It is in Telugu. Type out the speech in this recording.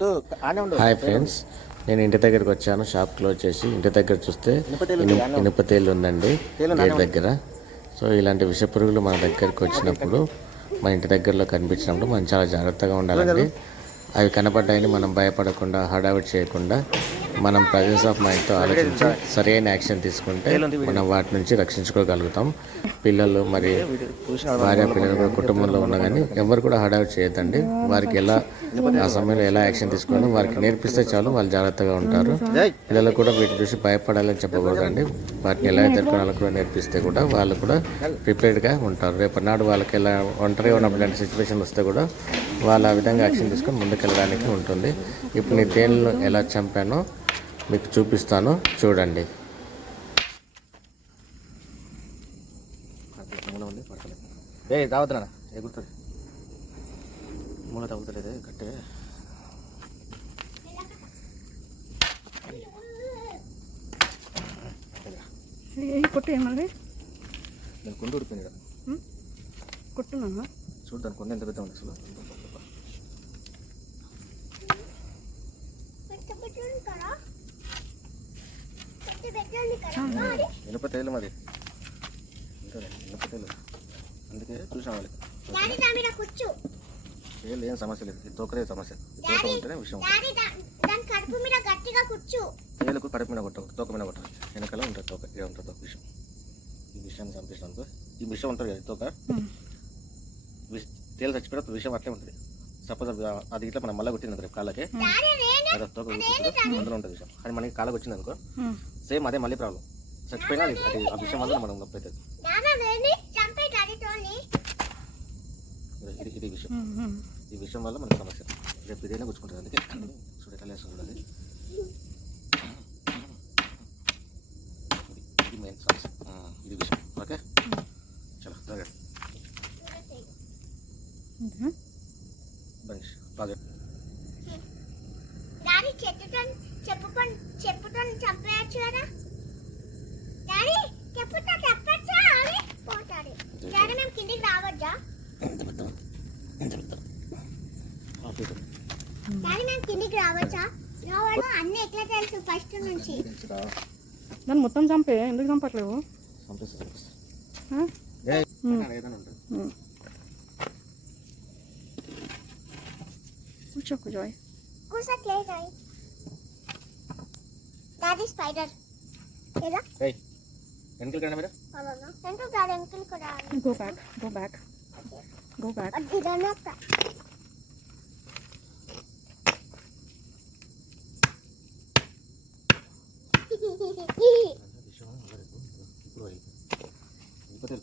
హాయ్ ఫ్రెండ్స్, నేను ఇంటి దగ్గరికి వచ్చాను. షాప్ క్లోజ్ చేసి ఇంటి దగ్గర చూస్తే ఇనుప తేలు ఉందండి గేట్ దగ్గర. సో ఇలాంటి విష పురుగులు మన దగ్గరికి వచ్చినప్పుడు, మన ఇంటి దగ్గరలో కనిపించినప్పుడు మనం చాలా జాగ్రత్తగా ఉండాలండి. అవి కనపడ్డాయని మనం భయపడకుండా, హడావిడి చేయకుండా, మనం ప్రజెన్స్ ఆఫ్ మైండ్తో ఆలోచించి సరైన యాక్షన్ తీసుకుంటే మనం వాటి నుంచి రక్షించుకోగలుగుతాం. పిల్లలు మరి భార్య పిల్లలు కూడా కుటుంబంలో ఉన్నా కానీ ఎవరు కూడా హడావిడి చేయొద్దండి. వారికి ఎలా ఆ సమయంలో ఎలా యాక్షన్ తీసుకోవాలో వారికి నేర్పిస్తే చాలు, వాళ్ళు జాగ్రత్తగా ఉంటారు. పిల్లలు కూడా వీటిని చూసి భయపడాలని చెప్పకూడదండి. వాటిని ఎలా ఎదుర్కోవాలని కూడా నేర్పిస్తే కూడా వాళ్ళు కూడా ప్రిపేర్డ్గా ఉంటారు. రేపటి నాడు వాళ్ళకి ఎలా ఒంటరిగా ఉన్నప్పుడు ఇలాంటి సిచ్యువేషన్ వస్తే కూడా వాళ్ళు ఆ విధంగా యాక్షన్ తీసుకొని ముందుకెళ్ళడానికి ఉంటుంది. ఇప్పుడు నేను తేలును ఎలా చంపానో మీకు చూపిస్తాను, చూడండి. రావద్దునా ఎగురుతుంది, మూల తగ్గుతలేదు కట్టే. కొట్టు ఏమన్నా నేను కొండ ఊడిపోయింది కొట్టున్నా చూడు, దాని కొండ ఎంత పెద్ద ఉంది అసలు. ఇనుప తేలు మరి, ఇనుప తేలు, అందుకే చూసాం వాళ్ళకి. తేలు ఏం సమస్య లేదు, ఇది తోకరే సమస్య. తోక ఉంటేనే విషయం. తేలుకు కడుపు మీద కొట్టవు, తోక మీద కొట్టరు. వెనకాల ఉంటుంది తోక, ఇక్కడ ఉంటుంది తోక విషయం. ఈ విషయాన్ని చంపేసిన అనుకో, ఈ విషయం ఉంటుంది కదా తోక, తేలు చచ్చిపోయిన విషయం అట్లే ఉంటుంది. సపోజ్ అది ఇట్లా మనం మళ్ళీ కొట్టింది అనుకో కాళ్ళకి, అది తోక అందులో ఉంటుంది విషయం. అది మనకి కాళ్ళకి వచ్చింది అనుకో, సేమ్ అదే మళ్ళీ ప్రాబ్లం. చచ్చిపోయినా అది ఆ విషయం వల్ల మనం నొప్పి అవుతుంది. ఇది విషయం, ఈ విషయం వల్ల మనకి సమస్య. రేపు ఇదైనా గుచ్చుకుంటుంది. అందుకే చూడు ఎట్లా లేస్తుంది చూడాలి. ఇది మెయిన్ సమస్య, ఇది విషయం. ఓకే చలో తాగండి. బనీష్ బాగా చెప్పుతో చంపేయచ్చు కదా డాడీ, చెప్పుతో చెప్పచ్చా అని పోతాడు. డాడీ మేము కిందికి రావచ్చా? డాడీ మేము కిందికి రావచ్చా? రావాలి. అన్నీ ఎట్లా తెలుసు ఫస్ట్ నుంచి? దాన్ని మొత్తం చంపే, ఎందుకు చంపట్లేవు? కూర్చోకు జాయ్, కూర్చోట్లేదు. డాడీ స్పైడర్ ఏదా? వెనకలు కదా మీరు ఎందుకు డాడీ వెనకలు కూడా? Go back, go back, go back. ఇదన్నా ఇప్పుడు